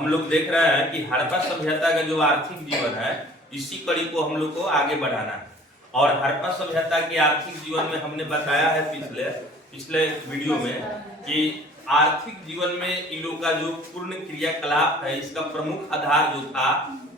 हम लोग देख रहे हैं कि हड़प्पा सभ्यता का जो आर्थिक जीवन है, इसी कड़ी को हम लोग को आगे बढ़ाना है। और हड़प्पा सभ्यता के आर्थिक जीवन में हमने बताया है पिछले वीडियो में कि आर्थिक जीवन में इन लोग का जो पूर्ण क्रियाकलाप है, इसका प्रमुख आधार जो था,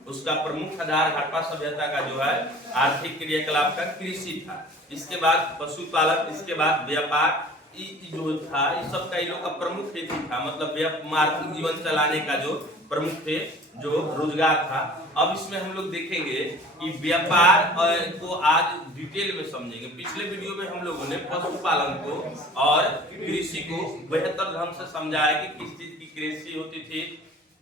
उसका प्रमुख आधार हड़प्पा सभ्यता का जो है आर्थिक क्रियाकलाप का कृषि था। इसके बाद पशुपालन, इसके बाद व्यापार जो था, इस सब का इन लोग का प्रमुख हेतु था, मतलब आर्थिक जीवन चलाने का जो प्रमुख थे जो रोजगार था। अब इसमें हम लोग देखेंगे कि व्यापार को आज डिटेल में समझेंगे। पिछले वीडियो में हम लोगों ने पशुपालन को और कृषि को बेहतर ढंग से समझाया कि किस चीज की कृषि होती थी,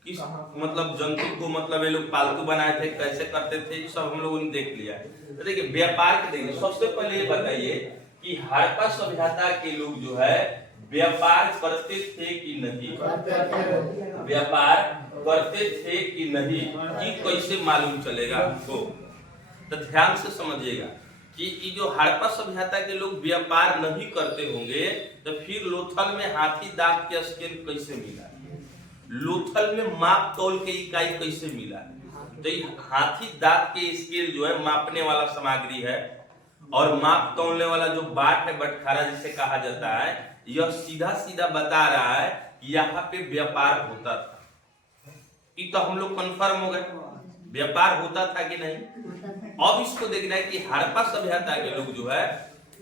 किस मतलब जंतु को मतलब ये लोग पालतू बनाए थे, कैसे करते थे, सब हम लोगों ने देख लिया है। तो देखिए व्यापार के देखिए, सबसे पहले ये बताइए कि हड़प्पा सभ्यता के लोग जो है व्यापार करते थे कि नहीं, व्यापार करते थे कि नहीं, कि कैसे मालूम चलेगा आपको? तो ध्यान से समझिएगा कि ये जो हड़प्पा सभ्यता के लोग व्यापार नहीं करते होंगे तो फिर लोथल में हाथी दांत के स्केल कैसे मिला, लोथल में माप तौल के इकाई कैसे मिला? तो ये हाथी दांत के स्केल जो है मापने वाला सामग्री है, और माप तौलने वाला जो बाट है, बटखारा जिसे कहा जाता है, यह सीधा सीधा बता रहा है कि यहाँ पे व्यापार होता था। ये तो हम लोग कंफर्म हो गए, व्यापार होता था कि नहीं। अब इसको देखना है कि हड़प्पा सभ्यता के लोग जो है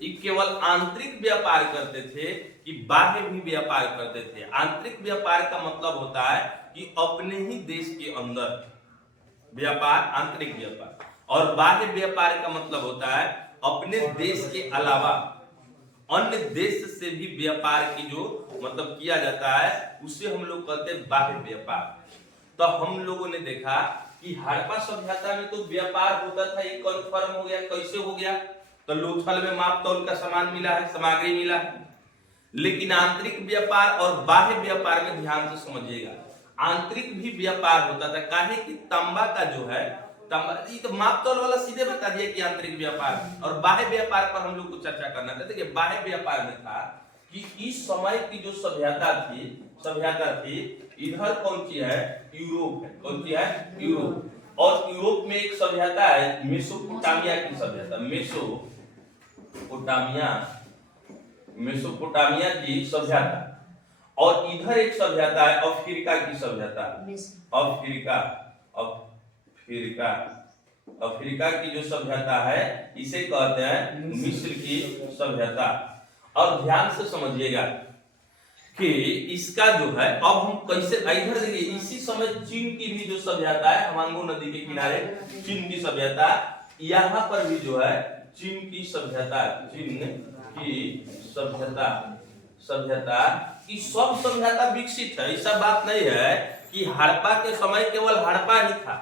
ये केवल आंतरिक व्यापार करते थे कि बाह्य भी व्यापार करते थे। आंतरिक व्यापार का मतलब होता है कि अपने ही देश के अंदर व्यापार, आंतरिक व्यापार, और बाह्य व्यापार का मतलब होता है अपने देश के अलावा अन्य देश से भी व्यापार की जो मतलब किया जाता है, उसे हम लोग कहते हैं बाह्य व्यापार। तो हम लोगों ने देखा कि हड़प्पा सभ्यता में तो व्यापार होता था, ये कन्फर्म हो गया। कैसे हो गया? तो लोथल में माप तौल का सामान मिला है, सामग्री मिला है। लेकिन आंतरिक व्यापार और बाह्य व्यापार में ध्यान से समझिएगा, आंतरिक भी व्यापार होता था। काहे कि तांबा का जो है, ये तो माप तौल वाला सीधे बता दिया कि आंतरिक व्यापार और बाह्य व्यापार पर हम लोग को चर्चा करना था। देखिए बाह्य व्यापार में था कि इस समय की जो सभ्यता थी, इधर कौन सी है? यूरोप है। कौन सी है? यूरोप। और यूरोप में एक सभ्यता है मेसोपोटामिया की सभ्यता, मेसोपोटामिया की सभ्यता। और इधर एक सभ्यता है अफ्रीका की सभ्यता, अफ्रीका की जो सभ्यता है इसे कहते हैं मिस्र की सभ्यता। और ध्यान से समझिएगा कि इसका जो है, अब हम कैसे इधर देखिए, इसी समय चीन की भी जो सभ्यता है, हमांगो नदी के किनारे चीन की सभ्यता, यहाँ पर भी जो है चीन की सभ्यता की सब सभ्यता विकसित है। ऐसा बात नहीं है कि हड़प्पा के समय केवल हड़प्पा ही था।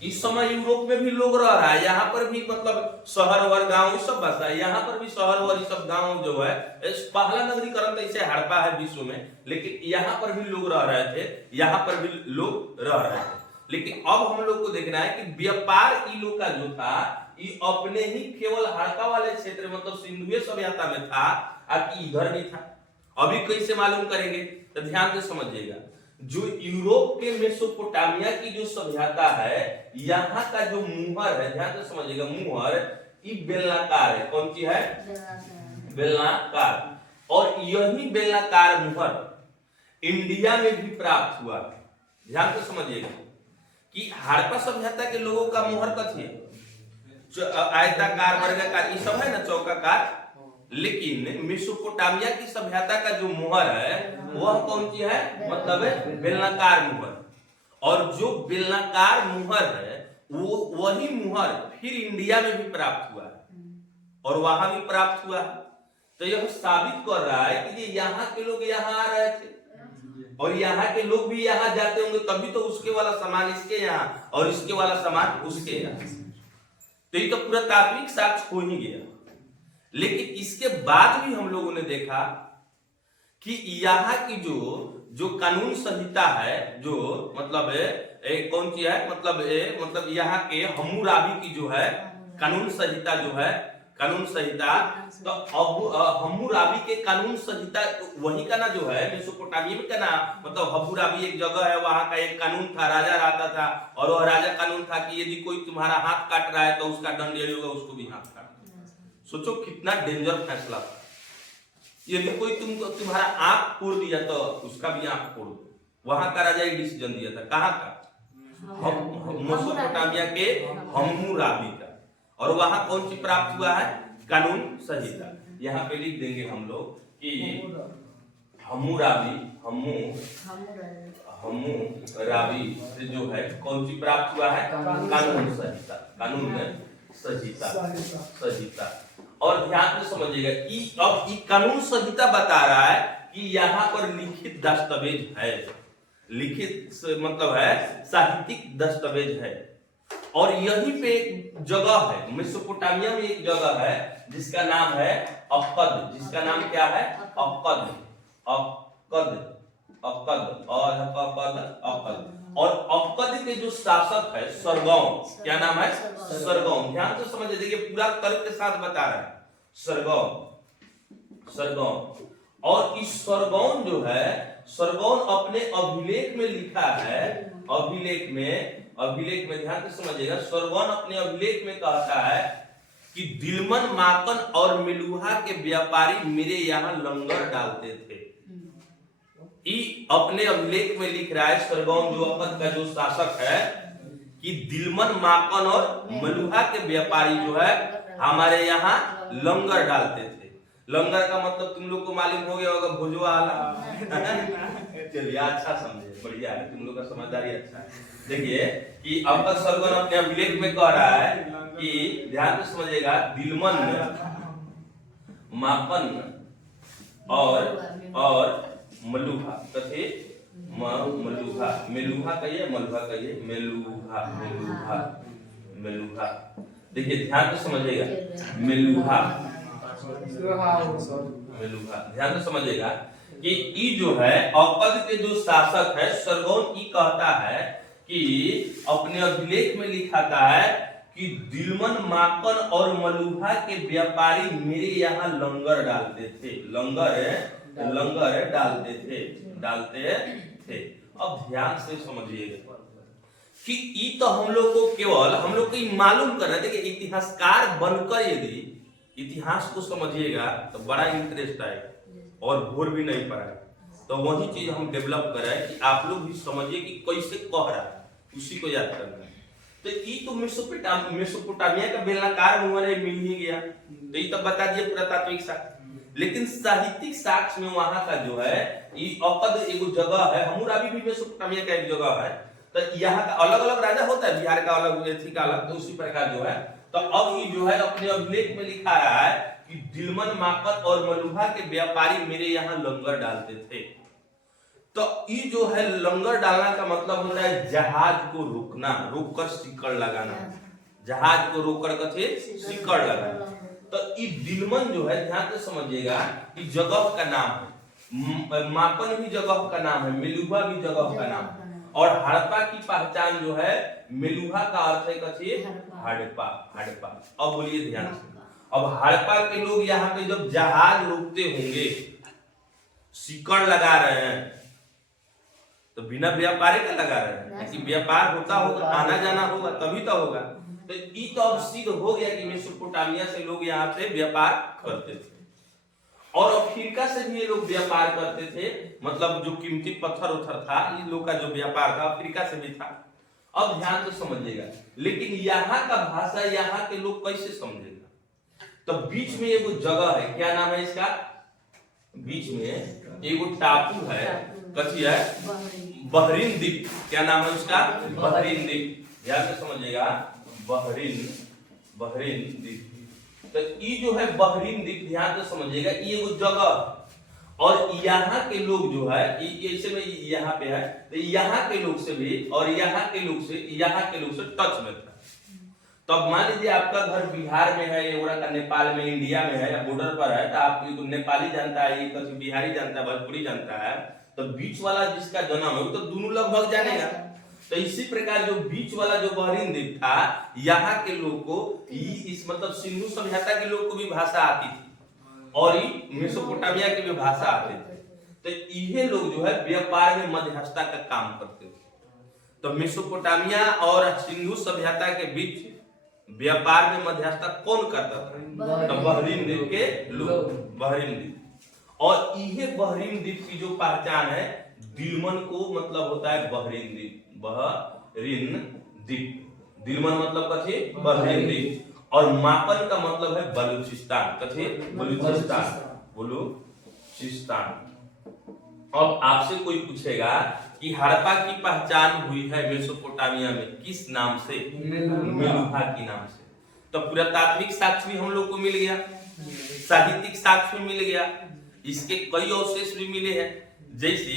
इस समय यूरोप में भी लोग रह रहा है, यहाँ पर भी मतलब शहर वर गांव सब बसा है, यहाँ पर भी शहर वर सब गांव जो है, पहला नगरीकरण तो इसे हड़प्पा है विश्व में, लेकिन यहाँ पर भी लोग रह रहे थे, यहाँ पर भी लोग रह रहे थे। लेकिन अब हम लोग को देखना है कि व्यापार इन लोग का जो था, ये अपने ही केवल हड़प्पा वाले क्षेत्र मतलब सिंधुए सभ्यता में था, कि इधर भी था। अभी कैसे मालूम करेंगे? तो ध्यान से समझिएगा, जो यूरोप के मेसोपोटामिया की जो सभ्यता है, यहाँ का जो मुहर है, ध्यान से समझिएगा, मुहर ये बेलनाकार है। कौन सी है? बेलनाकार। और यही बेलनाकार मुहर इंडिया में भी प्राप्त हुआ। ध्यान से समझिएगा कि हड़प्पा सभ्यता के लोगों का मुहर कथी है? आयताकार, वर्गाकार, ये सब है ना, चौकाकार। लेकिन मेसोपोटामिया की सभ्यता का जो मुहर है वह कौन सी है? मतलब बेलनाकार मुहर। और जो बेलनाकार मुहर है वो वही मुहर फिर इंडिया में भी प्राप्त हुआ है और वहां भी प्राप्त हुआ है। तो यह साबित कर रहा है कि ये यहाँ के लोग यहाँ आ रहे थे और यहाँ के लोग भी यहाँ जाते होंगे, तभी तो उसके वाला सामान इसके यहाँ और इसके वाला सामान उसके यहाँ। तो ये तो पूरा तात्विक साक्ष्य हो ही गया। लेकिन इसके बाद भी हम लोगों ने देखा कि यहाँ की जो कानून संहिता है, जो मतलब कौन सी है, मतलब यहाँ के हम्मुराबी की जो है कानून संहिता जो है, कानून संहिता। तो हम्मुराबी के कानून संहिता वही का ना जो है मेसोपोटामिया में का ना, मतलब हम्मुराबी एक जगह है, वहां का एक कानून था, राजा रहता था और वह राजा कानून था कि यदि कोई तुम्हारा हाथ काट रहा है तो उसका दंड यही होगा, उसको भी हाथ काट। सोचो कितना डेंजर फैसला था। यदि कोई तुम्हारा आंख फोड़ दिया तो उसका भी आंख फोड़ दो। वहां का राजा एक डिसीजन दिया था, कहाँ का? मेसोपोटामिया के हम्मुराबी का। और वहां कौन सी प्राप्त हुआ है? कानून संहिता। यहाँ पे लिख देंगे हम लोग कि हम्मुराबी से जो है कौन सी प्राप्त हुआ है? कानून संहिता। कानून संहिता। और ध्यान से समझिएगा कि अब ये कानून संहिता बता रहा है कि यहाँ पर लिखित दस्तावेज है, लिखित मतलब है साहित्यिक दस्तावेज है। और यहीं पे एक जगह है मेसोपोटामिया में, एक जगह है जिसका नाम है अक्कद। जिसका नाम क्या है? अक्कद। और अक्कद के जो शासक है सरगौन, क्या नाम है? सरगौन। ध्यान से समझ देखिए, पूरा तर्क के साथ बता रहा है। सरगौन। और इस सरगौन जो है, सरगौन अपने अभिलेख में लिखा है, अभिलेख में ध्यान से समझिएगा, सरगौन अपने अभिलेख में कहता है कि दिलमन, माकन और मेलुहा के व्यापारी मेरे यहाँ लंगर डालते थे। अपने अभिलेख में लिख रहा है सरगौन, जो अक्कद का जो शासक है, कि दिलमन, माकन और मेलुहा के व्यापारी जो है हमारे यहाँ लंगर डालते थे। लंगर का मतलब तुम लोग को मालूम हो गया होगा, भोजवा वाला। चलिए अच्छा समझे, बढ़िया है, तुम लोग का समझदारी अच्छा है। देखिए कि अक्कद सरगौन अपने अभिलेख में कह रहा है कि ध्यान से समझिएगा, दिलमन, माकन और मलुहा कथे मेलुहा कहिए, मलुहा कहिए, मेलुहा। देखिए ध्यान से समझिएगा, मेलुहा। ध्यान से समझिएगा कि ई जो है अक्कद के जो शासक है सरगौन, ई कहता है कि अपने अभिलेख में लिखाता है कि दिलमन, माकन और मलुहा के व्यापारी मेरे यहाँ लंगर डालते थे। लंगर डालते थे। अब ध्यान से समझिएगा कि ई तो हम लोग को मालूम कर रहे थे कि इतिहासकार बनकर यदि इतिहास को समझिएगा तो बड़ा इंटरेस्ट आएगा और भोर भी नहीं पड़ा। तो वही चीज हम डेवलप कर रहे हैं कि आप लोग भी समझिए कि कैसे कह रहा है, उसी को याद करना है। तो ये तो मेसोपोटामिया का बेलनाकार मुहर मिल ही गया, तो ये तो बता दिया पुरातात्विक साक्ष्य। लेकिन साहित्यिक साक्ष्य में वहां का जो है ये अक्कद एगो जगह है, हम्मुराबी भी मेसोपोटामिया का एक जगह है। तो यहाँ का अलग अलग राजा होता है, बिहार का अलग, एथी का अलग, तो उसी प्रकार जो है। तो अब ये जो है अपने अभिलेख में लिखा रहा है कि दिलमन, माकन और मलुहा के व्यापारी मेरे यहाँ लंगर डालते थे। तो ये जो है लंगर डालना का मतलब होता है जहाज को रोकना, रोककर सिकड़ लगाना। जहाज को रोककर कथे सिकड़ लगाना। तो ये दिलमन जो है, ध्यान से समझिएगा, ये जगह का नाम है, माकन भी जगह का नाम है, मेलुहा भी जगह का नाम है। और हड़प्पा की पहचान जो है, मेलुहा का अर्थ है कथे हड़प्पा। अब बोलिए ध्यान से, अब हड़प्पा के लोग यहाँ पे जब जहाज रोकते होंगे, सिकड़ लगा रहे हैं, तो बिना व्यापारी का लगा रहे हैं कि व्यापार होता होगा, आना जाना होगा तभी तो होगा। तो ये तो अब सिद्ध हो गया कि मेसोपोटामिया से लोग यहाँ से व्यापार करते थे। और अफ्रीका से भी ये लोग व्यापार करते थे, मतलब जो कीमती पत्थर उथर था, ये लोग का जो व्यापार था अफ्रीका से भी था। अब ध्यान से समझिएगा, लेकिन यहाँ का भाषा यहाँ के लोग कैसे समझेगा? तो बीच में एगो जगह है, क्या नाम है इसका? बीच में एगो टापू है, कथी है? बहरीन द्वीप। क्या नाम है उसका? बहरीन द्वीप। ध्यान से समझिएगा, बहरीन द्वीप। तो ये जो है बहरीन द्वीप, ध्यान से समझिएगा, ये एगो जगह, और यहाँ के लोग जो है ऐसे में यहाँ पे है, तो यहाँ के लोग से भी और यहाँ के लोग से टच में था। तो अब मान लीजिए आपका घर बिहार में है, एवरा का नेपाल में, इंडिया में है या बॉर्डर पर है, तो आप नेपाली जानता है, ये बिहारी जानता है, भोजपुरी जानता है, तो बीच वाला जिसका जन्म है वो तो दोनों लगभग जानेगा। तो इसी प्रकार जो बीच वाला जो बहरीन द्वीप था, यहाँ के लोग को इस मतलब सिंधु सभ्यता के लोग को भी भाषा आती थी और मेसोपोटामिया की भी भाषा आती थी। तो ये लोग जो है व्यापार में मध्यस्थता का काम करते थे। तो मेसोपोटामिया और सिंधु सभ्यता के बीच व्यापार में मध्यस्थता कौन करता था? तो बहरीन द्वीप के लोग, बहरीन द्वीप। और यह बहरीन द्वीप की जो पहचान है, दिलमन को मतलब होता है बहरीन द्वीप, बहरीन द्वीप। दिलमन मतलब कथी? बहरीन द्वीप। और मापन का मतलब है बलूचिस्तान, कथी? बलूचिस्तान, बलूचिस्तान। अब आपसे कोई पूछेगा कि हड़प्पा की पहचान हुई है मेसोपोटामिया में किस नाम से? मेलुहा के नाम से। तो पुरातात्विक साक्ष्य भी हम लोग को मिल गया, साहित्यिक साक्ष्य भी मिल गया, इसके कई अवशेष भी मिले हैं। जैसे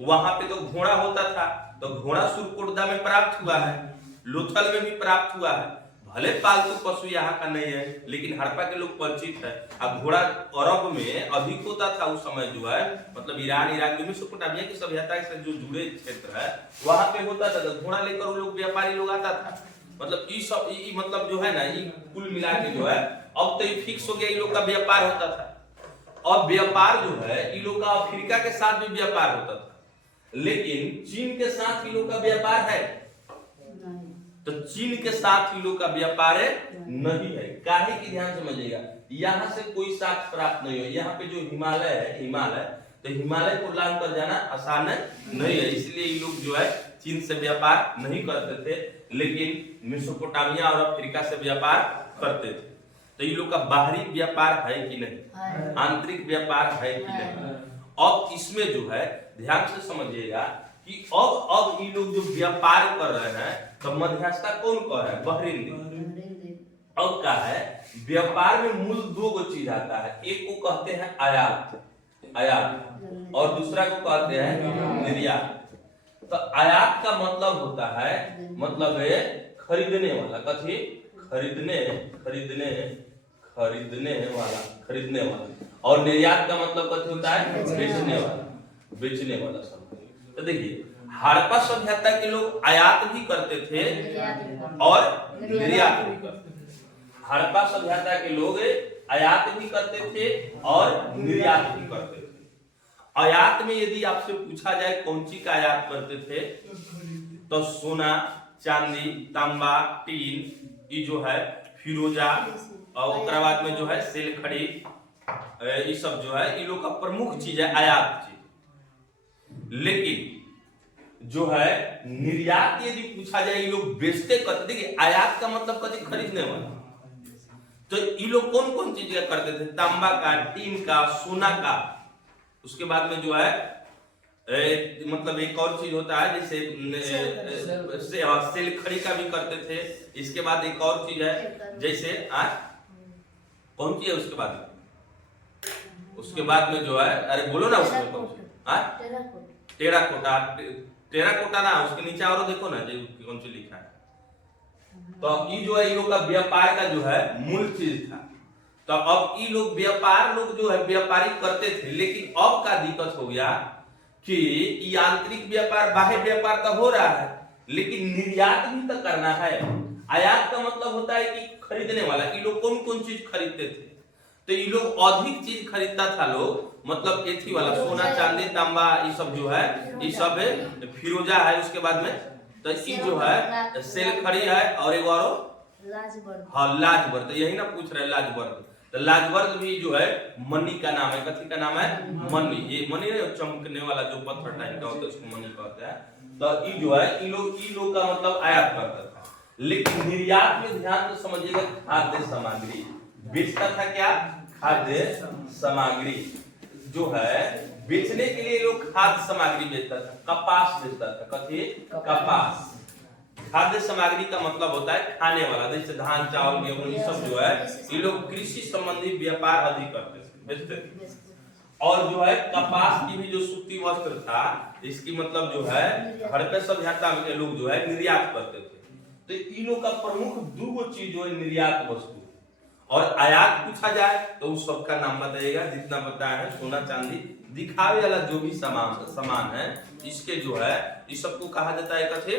वहां पे तो घोड़ा होता था, तो घोड़ा सुरकोटदा में प्राप्त हुआ है, लोथल में भी प्राप्त हुआ है। भले पालतू पशु यहाँ का नहीं है, लेकिन हड़प्पा के लोग परिचित है। अब घोड़ा अरब में अधिक होता था उस समय, जो है मतलब ईरान, इराक, मेसोपोटामिया की सभ्यता से जो जुड़े क्षेत्र है वहां पे होता था। तो घोड़ा लेकर वो लोग व्यापारी लोग आता था। मतलब ये सब मतलब जो है ना, ये कुल मिला के जो है अब तो ये फिक्स हो गया, इन लोग का व्यापार होता था। और व्यापार जो है इन लोग का अफ्रीका के साथ भी व्यापार होता था, लेकिन चीन के साथ इन लोग का व्यापार है। तो चीन के साथ इन लोग का व्यापार नहीं है। काहे की ध्यान समझिएगा, यहाँ से कोई साक्ष्य प्राप्त नहीं हो। यहाँ पे जो हिमालय है, हिमालय, तो हिमालय को लांघ कर जाना आसान नहीं है, इसलिए ये लोग जो है चीन से व्यापार नहीं करते थे, लेकिन मेसोपोटामिया और अफ्रीका से व्यापार करते थे। तो ये लोग का बाहरी व्यापार है कि नहीं, आंतरिक व्यापार है कि नहीं। अब इसमें जो है ध्यान से समझिएगा कि अब ये लोग जो व्यापार कर रहे हैं, तो मध्यस्थता कौन कर रहा है? बहरीन द्वीप। अब क्या है, व्यापार में मूल दो गो चीज आता है। एक को कहते हैं आयात, आयात, और दूसरा को कहते हैं निर्यात। तो आयात का मतलब होता है, मतलब है खरीदने वाला, कथी? खरीदने, खरीदने, खरीदने वाला, खरीदने वाला। और निर्यात का मतलब कथी होता है? बेचने वाला, बेचने वाला सब। तो देखिए, हड़प्पा सभ्यता के लोग आयात भी करते थे और निर्यात भी करते थे। हड़प्पा सभ्यता के लोग आयात भी करते थे और निर्यात भी करते थे। आयात में यदि आपसे पूछा जाए कौन सी का आयात करते थे, तो सोना, चांदी, तांबा, टीन, ये जो है फिरोजा, और उसके बाद में जो है सेलखड़ी, ये सब जो है इन लोग का प्रमुख चीज है, आयात चीज। लेकिन जो है निर्यात यदि पूछा जाए, ये लोग बेचते करते। देखिए, आयात का मतलब कभी खरीदने वाला। तो ये लोग कौन कौन चीज करते थे? तांबा का, टीन का, सोना का। उसके बाद में जो है मतलब एक और चीज होता है, जैसे सेलखड़ी का भी करते थे। इसके बाद एक और चीज है, जैसे कौन सी है उसके बाद? उसके बाद में जो है, अरे बोलो ना उसमें कौन सी? टेराकोटा, टेराकोटा ना, उसके नीचे और देखो ना जो कौन सी लिखा है। तो ये जो है, ये लोग का व्यापार का जो है मूल चीज था। तो अब ये लोग व्यापार, लोग जो है व्यापारी करते थे, लेकिन अब का दिक्कत हो गया कि ये आंतरिक व्यापार, बाह्य व्यापार तो हो रहा है, लेकिन निर्यात भी तो करना है। आयात का मतलब होता है कि खरीदने वाला। ये लोग कौन कौन चीज खरीदते थे? तो ये लोग अधिक चीज खरीदता था लोग, मतलब एथी वाला, सोना, चांदी, तांबा, ये सब जो है, ये सब फिरोजा है। उसके बाद में तो ये जो है सेलखड़ी है, और एक और लाजवर्द। हाँ, लाजवर्द, यही ना पूछ रहे, लाजवर्द। तो लाजवर्द भी जो है मनी का नाम है। कथी का नाम है? मनी। ये मनी है चमकने वाला जो पत्थर टाइप का होता है, उसको मनी कहते हैं। तो ये जो है इन लोग का मतलब आयात करता था। लेकिन निर्यात में ध्यान से समझिएगा, खाद्य सामग्री बेचता था। क्या? खाद्य सामग्री जो है बेचने के लिए लोग खाद्य सामग्री बेचता था। कपास बेचता था। कथी? कपास। खाद्य सामग्री का मतलब होता है खाने वाला, जैसे धान, चावल, गेहूं, ये सब जो है ये लोग कृषि संबंधी व्यापार अधिक करते थे, बेचते थे। और जो है कपास की भी जो सूती वस्त्र था, इसकी मतलब जो है हड़प्पा सभ्यता के लोग जो है निर्यात करते थे। तो इन लोग का प्रमुख दो चीज जो है निर्यात वस्तु और आयात पूछा जाए तो उस सबका नाम बताइएगा। जितना बताया है, सोना, चांदी, दिखावे वाला जो भी सामान है, इसके जो है इस सबको कहा जाता है कथे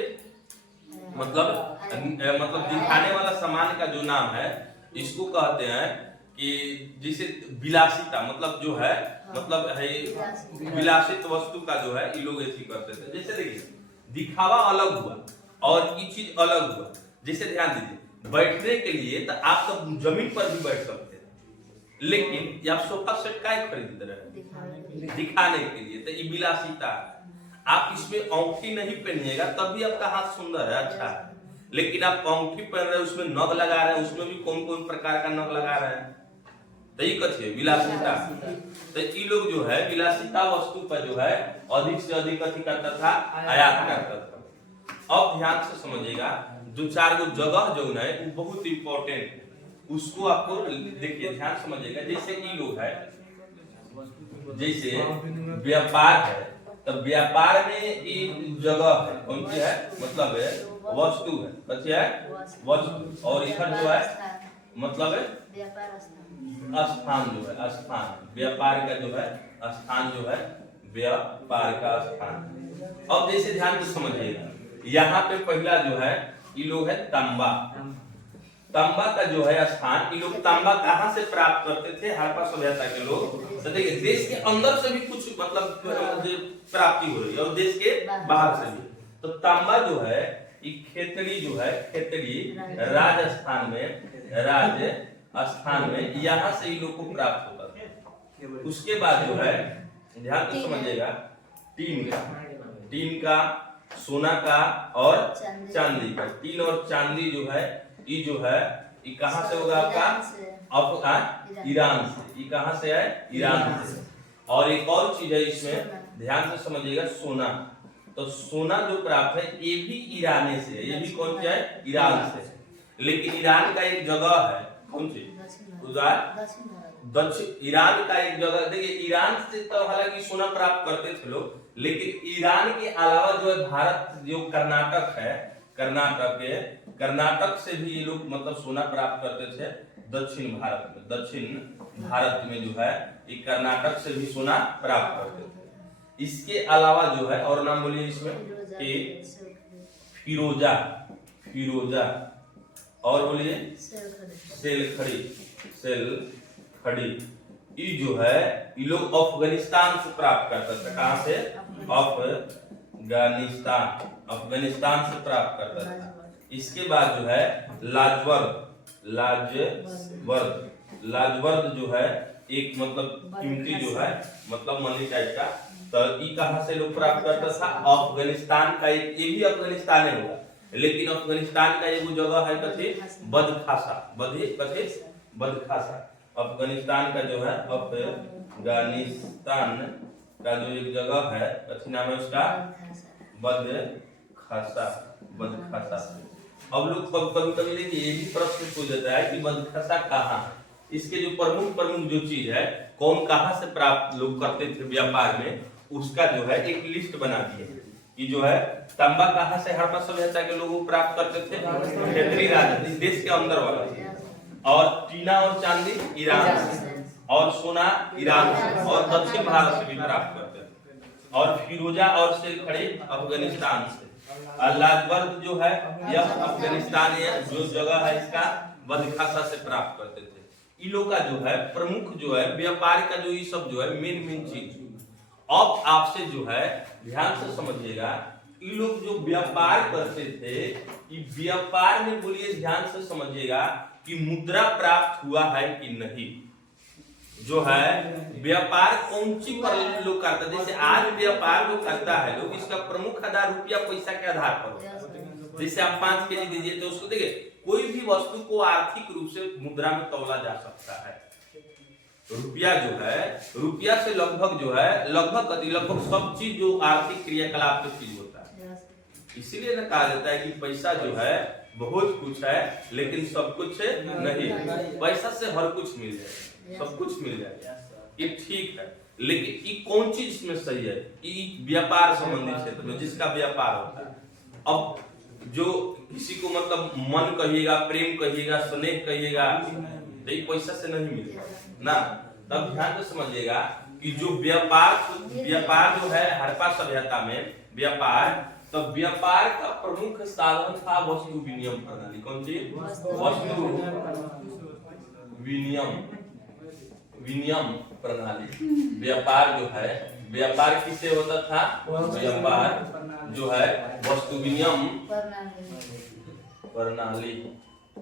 मतलब दिखाने वाला सामान का जो नाम है इसको कहते हैं कि जिसे विलासिता, मतलब जो है मतलब है विलासित वस्तु का जो है ये लोग ऐसी करते थे। जैसे देखिए दिखावा अलग हुआ और ये चीज अलग हुआ। जैसे ध्यान दीजिए बैठने के लिए तो आप तो जमीन पर भी बैठ सकते हैं, लेकिन आप सोफा सेट का खरीद रहे दिखाने के लिए, तो ये विलासिता है। आप इसमें अंगूठी नहीं पहनिएगा तभी आपका हाथ सुंदर है, अच्छा है, लेकिन आप अंगूठी पहन रहे हैं उसमें नग लगा रहे हैं, उसमें भी कौन कौन प्रकार का नग लगा रहे हैं, तो ये कथी विलासिता। तो ये लोग जो है विलासिता वस्तु पर जो है अधिक से अधिक कथी करता था, आयात करता था। अब ध्यान से समझिएगा दो चार गो जगह जो है वो बहुत इंपॉर्टेंट है, उसको आपको देखिए ध्यान समझिएगा। जैसे ये लोग है, जैसे व्यापार है, तो व्यापार में ये जगह है कौन सी है, मतलब है वस्तु है, कथी है वस्तु, और इधर जो है मतलब है स्थान जो है, स्थान व्यापार का जो है स्थान जो है व्यापार का स्थान। अब जैसे ध्यान से समझिएगा यहाँ पे पहला जो है ये लोग है तांबा, तांबा का जो है स्थान, ये लोग तांबा कहाँ से प्राप्त करते थे, हड़प्पा सभ्यता के लोग। तो देखिए देश के अंदर से भी कुछ मतलब प्राप्ति हो रही है और देश के बाहर से भी। तो तांबा जो है ये खेतड़ी जो है, खेतड़ी राजस्थान में यहाँ से ही लोग को प्राप्त होता था। उसके बाद जो है ध्यान से समझिएगा टीन का सोना का और चांदी का, टीन और चांदी जो है ये कहाँ से होगा आपका ईरान से। ये कहाँ से है, ईरान से। और एक और चीज है इसमें ध्यान से समझिएगा सोना, तो सोना जो प्राप्त है ये भी ईरान से है, ये भी कौन सा है, ईरान से। लेकिन ईरान का एक जगह है कौन सी, दक्षिण ईरान का एक जगह, देखिए ईरान से तो हालांकि सोना प्राप्त करते थे लोग, लेकिन ईरान के अलावा जो है भारत जो कर्नाटक है, कर्नाटक से भी ये लोग मतलब सोना प्राप्त करते थे। दक्षिण भारत में जो है ये कर्नाटक से भी सोना प्राप्त करते थे। इसके अलावा जो है और नाम बोलिए इसमें कि फिरोजा और बोलिए सेल खड़ी। ये जो है ये लोग अफगानिस्तान से प्राप्त करता था। कहां से, अफगानिस्तान से प्राप्त करता था। इसके बाद जो है लाजवर्द जो है एक मतलब कीमती जो है मतलब मनी टाइप का, तो ये कहां से लोग प्राप्त करता था, अफगानिस्तान का। एक ये भी अफगानिस्तान में होगा, लेकिन अफगानिस्तान का एक जगह है कथी, बदखासा। अफगानिस्तान का जो है अफगानिस्तान का जो एक जगह है कथी नाम है उसका, बदखासा। अब लोग कभी देखिए ये भी प्रश्न पूछ देता है कि बदखासा कहाँ, इसके जो प्रमुख जो चीज है कौन कहाँ से प्राप्त लोग करते थे व्यापार में, उसका जो है एक लिस्ट बना दिए कि जो है तांबा कहाँ से हड़प्पा सभ्यता के लोग प्राप्त करते थे, क्षेत्रीय राज्य देश के अंदर वाला, और टीना और चांदी ईरान से, और सोना ईरान से, और दक्षिण भारत से भी प्राप्त करते थे, और फिरोजा और सेल खड़ी अफगानिस्तान से। लाजवर्द जो है यह अफगानिस्तान जो जगह है इसका बदखासा से प्राप्त करते थे। इन लोग का जो है प्रमुख जो है व्यापार का जो ये सब जो है मेन चीज। अब आपसे जो है ध्यान से समझिएगा, ये लोग जो व्यापार करते थे, ये व्यापार में बोलिए ध्यान से समझिएगा कि मुद्रा प्राप्त हुआ है कि नहीं। जो है व्यापार कौन सी पर लोग करता है, जैसे आज व्यापार लोग करता है लोग, इसका प्रमुख आधार रुपया पैसा के आधार पर होता है। जैसे आप 5 केजी दीजिए तो उसको देखिए कोई भी वस्तु को आर्थिक रूप से मुद्रा में तौला जा सकता है। रुपया जो है, रुपया से लगभग जो है लगभग सब चीज जो आर्थिक क्रियाकलाप की चीज होता है। इसीलिए ना कहा जाता है कि पैसा जो है बहुत कुछ है लेकिन सब कुछ नहीं। पैसा से हर कुछ मिल जाए, सब कुछ मिल जाए, ये ठीक है, लेकिन ये कौन चीज इसमें सही है, ये व्यापार संबंधी क्षेत्र में जिसका व्यापार होता है। अब जो किसी को मतलब मन कहिएगा, प्रेम कहिएगा, स्नेह कहिएगा, तो ये पैसा से नहीं मिलेगा ना। तब ध्यान से समझिएगा कि जो व्यापार जो है हड़प्पा सभ्यता में व्यापार तो व्यापार का प्रमुख साधन था वस्तु विनिमय प्रणाली। कौन सी? वस्तु विनिमय प्रणाली। व्यापार जो है, व्यापार किससे होता था? व्यापार जो है वस्तु विनिमय प्रणाली,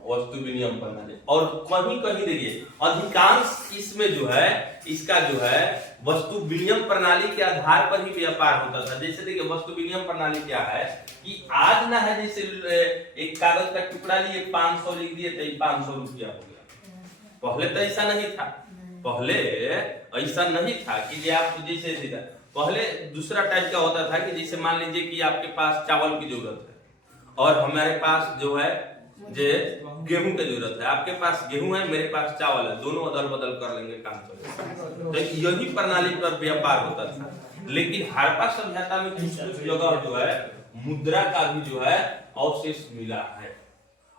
वस्तु विनिमय प्रणाली। और कहीं कहीं देखिए अधिकांश इसमें जो है इसका जो है वस्तु विनिमय प्रणाली के आधार पर ही व्यापार होता था। जैसे देखिए वस्तु विनिमय प्रणाली क्या है कि आज ना है, जैसे एक कागज का टुकड़ा लिए 500 लिख दिए तो 500 रुपया हो गया। पहले तो ऐसा नहीं था, पहले ऐसा नहीं था कि आप जैसे पहले दूसरा टाइप का होता था कि जैसे मान लीजिए कि आपके पास चावल की जरूरत है और हमारे पास जो है गेहूं की जरूरत है। आपके पास गेहूं है, मेरे पास चावल है, दोनों अदल बदल कर लेंगे, काम चलेगा। तो यही प्रणाली पर व्यापार होता था। लेकिन हड़प्पा सभ्यता में कुछ कुछ जगह जो है मुद्रा का भी जो है अवशेष मिला है।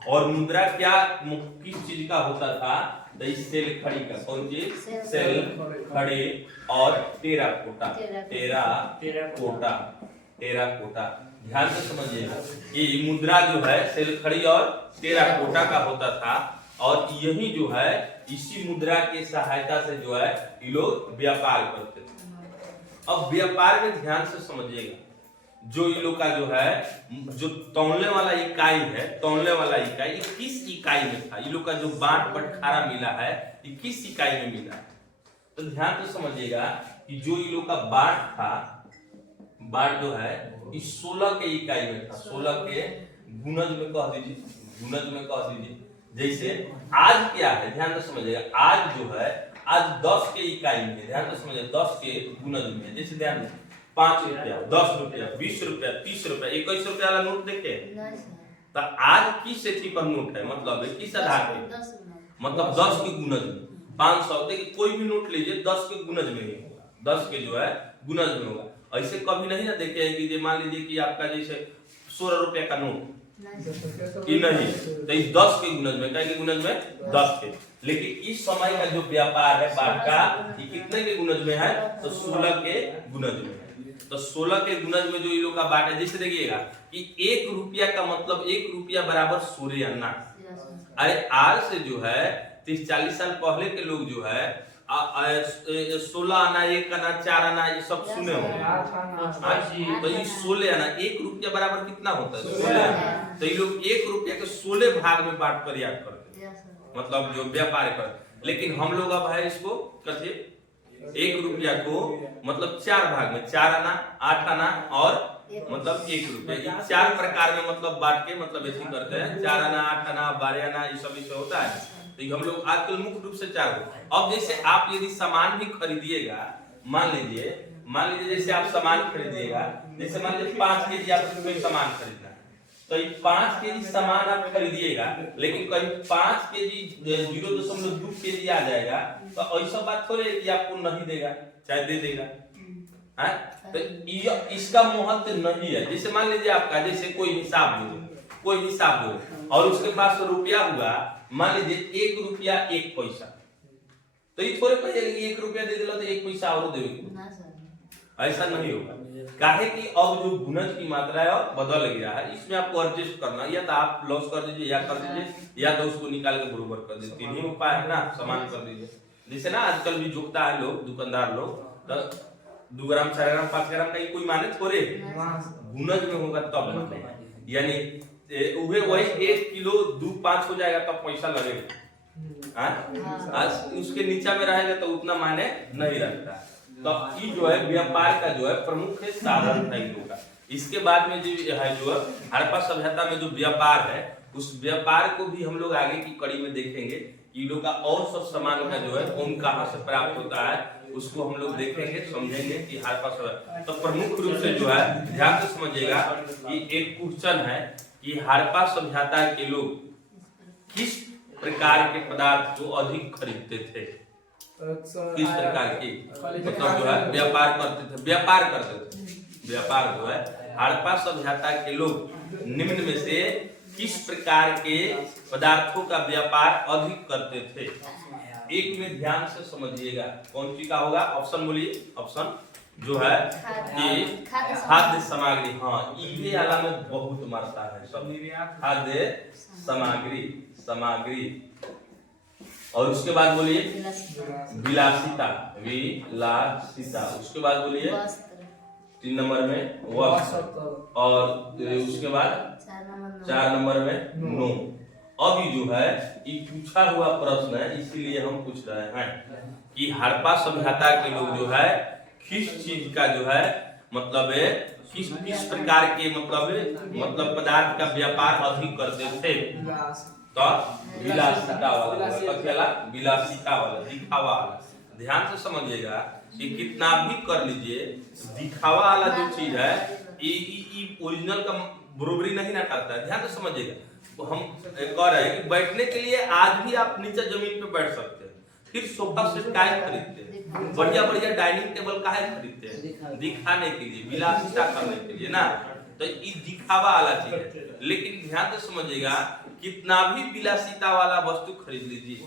और मुद्रा क्या किस चीज का होता था? सेल खड़ी का। कौन चीज? सेल खड़ी और टेराकोटा। टेराकोटा ध्यान से समझिएगा कि मुद्रा जो है सेल खड़ी और टेराकोटा का होता था। और यही जो है इसी मुद्रा की सहायता से जो है ये लोग व्यापार करते थे। अब व्यापार में ध्यान से समझिएगा, जो ये लोग का जो है जो तौलने वाला इकाई है, तौलने वाला इकाई ये किस इकाई में था? ये लोग का जो बांट बटखारा मिला है ये किस इकाई में मिला है? तो ध्यान से समझिएगा कि जो ये लोग का बांट था, बांट जो है इस 16 के इकाई में था। 16 के गुणज में कह दीजिए, गुणज में कह दीजिए। जैसे आज क्या है, ध्यान से समझिएगा, आज जो है आज 10 के इकाई में, ध्यान से समझिए 10 के गुणज में। जैसे ध्यान दें 5 रुपया, 10 रुपया, 20 रुपया, 30 रुपया, 21 रुपया वाला नोट देखे तो आज किस तिथि पर नोट है? मतलब किस आधार पे? मतलब 10 के गुणज में। 500 देखिए कोई भी नोट लीजिए 10 के गुणज में ही होगा, 10 के जो है गुणज में होगा। ऐसे कभी नहीं ना देखे कि मान लीजिए कि आपका जैसे 16 रुपया का नोट कि नहीं तो इस 10 के गुणज में, के गुणज में 10 के। लेकिन इस समय का जो व्यापार है बांट का ये कितने के गुणज में है? तो 16 के गुणज में है। तो 16 के गुणज में जो ये लोग का बांट है, जैसे देखिएगा कि 1 रुपया का मतलब 1 रुपया बराबर 16 अन्ना। अरे आज से जो है 30-40 साल पहले के लोग जो है 16 आना, 1 आना, 4 आना ये सब सुने होंगे। तो ये 16 आना 1 रुपया बराबर कितना होता है? 16 आना। तो ये लोग 1 रुपया के 16 भाग में बांट कर याद करते हैं, मतलब जो व्यापार करते। लेकिन हम लोग अब है इसको कैसे 1 रुपया को मतलब 4 भाग में, 4 आना, 8 आना और मतलब 1 रुपया, 4 प्रकार में मतलब बांट के मतलब ऐसे करते हैं। 4 आना, 8 आना, 12 आना ये सब इससे होता है। तो हम लोग आजकल मुख्य रूप से 4 को। अब जैसे आप यदि सामान भी खरीदिएगा, मान लीजिए जैसे आप सामान खरीदिएगा, जैसे मान लीजिए 5 केजी आपको कोई सामान खरीदना है तो ये 5 केजी सामान आप खरीदिएगा, लेकिन कहीं 5 केजी 0.2 केजी आ जाएगा तो ऐसा बात थोड़ी है कि आपको नहीं देगा, चाहे दे देगा है। तो इसका महत्व नहीं है। जैसे मान लीजिए आपका जैसे कोई हिसाब दो और उसके पास रुपया हुआ, मान लीजिए 1 रुपया 1 पैसा, तो ये थोड़े कहिए 1 रुपया दे दिला तो 1 पैसा और देवे, ऐसा नहीं होगा। काहे कि अब जो गुणज की मात्रा है बदल गया है, इसमें आपको एडजस्ट करना, या तो आप लॉस कर दीजिए या कर दीजिए, या तो उसको निकाल के बराबर कर दीजिए। तीन ही उपाय है ना, समान कर दीजिए। जैसे ना आजकल भी जोकता है लोग, दुकानदार लोग, तो 2 ग्राम 4 ग्राम 5 ग्राम का कोई माने थोड़े, गुणज में होगा तब, यानी वही 1 किलो 2.5 हो जाएगा तब पैसा लगेगा। आज उसके नीचा में रहेगा तो उतना मायने नहीं रखता। तो ये जो है व्यापार का जो है प्रमुख साधन था इन लोगों का। इसके बाद में जो है हड़प्पा सभ्यता में जो व्यापार है, उस व्यापार को भी हम लोग आगे की कड़ी में देखेंगे। ये लोग का और सब सामान का जो है कौन कहाँ से प्राप्त होता है उसको हम लोग देखेंगे, समझेंगे कि हड़प्पा सभ्यता। तो प्रमुख रूप से जो है ध्यान से समझिएगा कि एक क्वेश्चन है कि हड़प्पा सभ्यता के लोग किस प्रकार के पदार्थ को अधिक खरीदते थे, किस प्रकार की मतलब जो है व्यापार करते थे। व्यापार जो है हड़प्पा सभ्यता के लोग निम्न में से किस प्रकार के पदार्थों का व्यापार अधिक करते थे? एक में ध्यान से समझिएगा, कौन सी का होगा? ऑप्शन बोलिए, ऑप्शन जो है कि खाद्य सामग्री, हाँ ये आला में बहुत मरता है सब, खाद्य सामग्री। और उसके बाद बोलिए विलासिता, उसके बाद बोलिए 3 नंबर में वस्त्र, और उसके बाद 4 नंबर में नो। अभी जो है ये पूछा हुआ प्रश्न है, इसीलिए हम पूछ रहे हैं कि हड़प्पा सभ्यता के लोग जो है किस चीज का जो है मतलब किस प्रकार के मतलब पदार्थ का व्यापार अधिक करते थे। तो विलासिता वाला, विलासिता वाला, दिखावा वाला। ध्यान से समझिएगा कि कितना भी कर लीजिए, दिखावा वाला जो चीज है ये ओरिजिनल का बरोबरी नहीं ना करता है। ध्यान से समझिएगा। तो हम कह रहे हैं कि बैठने के लिए आज भी आप नीचे जमीन पे बैठ सकते हैं, फिर सोफा सेट काहे खरीदते हैं, बढ़िया डाइनिंग टेबल काहे खरीदते हैं, दिखाने के लिए, विलासिता करने के लिए ना। तो ये दिखावा वाला चीज है। लेकिन ध्यान से समझिएगा, कितना भी विलासिता वाला वस्तु खरीद लीजिए,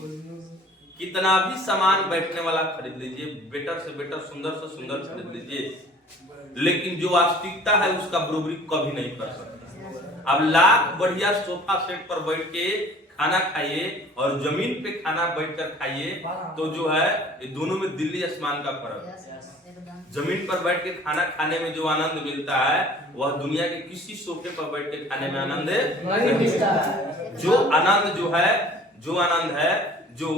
कितना भी सामान बैठने वाला खरीद लीजिए, बेटर से बेटर, सुंदर से सुंदर खरीद लीजिए, लेकिन जो वास्तविकता है उसका बरोबरी कभी नहीं कर सकता। अब लाख बढ़िया सोफा सेट पर बैठ के खाना खाइए और जमीन पे खाना बैठकर खाइए, तो जो है ये दोनों में दिल्ली आसमान का फर्क है। जमीन पर बैठ के खाना खाने में जो आनंद मिलता है वह दुनिया के किसी सोफे पर बैठ के खाने में आनंद नहीं मिलता है। जो आनंद है, जो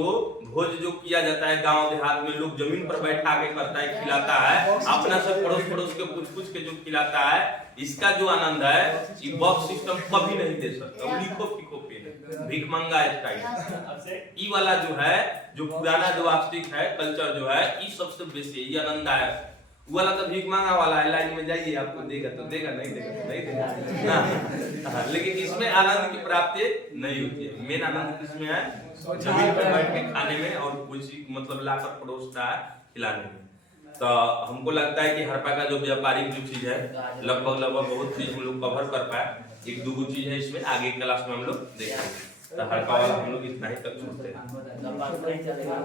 भोज जो किया जाता है गांव देहात में, लोग जमीन पर बैठा के करता है, खिलाता है, अपना से पड़ोस के पूछ के जो खिलाता है, इसका जो आनंद है ये बॉक्स सिस्टम कभी नहीं दे सकता। लिखो फिको पे भीख मंगा स्टाइल ई वाला जो है, जो पुराना जो वास्तविक है कल्चर जो है, ये सबसे बेसी ये आनंददायक। वाला तो भीख मांगा वाला है, लाइन में जाइए आपको देगा तो देगा, नहीं देगा ना। लेकिन इसमें आनंद की प्राप्ति नहीं होती है। मेन आनंद किसमें है? जमीन पर बैठ के खाने में और कुछ मतलब लाकर परोसता है खिलाने में। तो हमको लगता है कि हड़प्पा का जो व्यापारिक जो चीज है लगभग बहुत चीज हम लोग कवर कर पाए। 1-2 चीज है इसमें, आगे क्लास में हम लोग देखेंगे। तो हड़प्पा वाला हम लोग इतना ही तक छोड़ते हैं।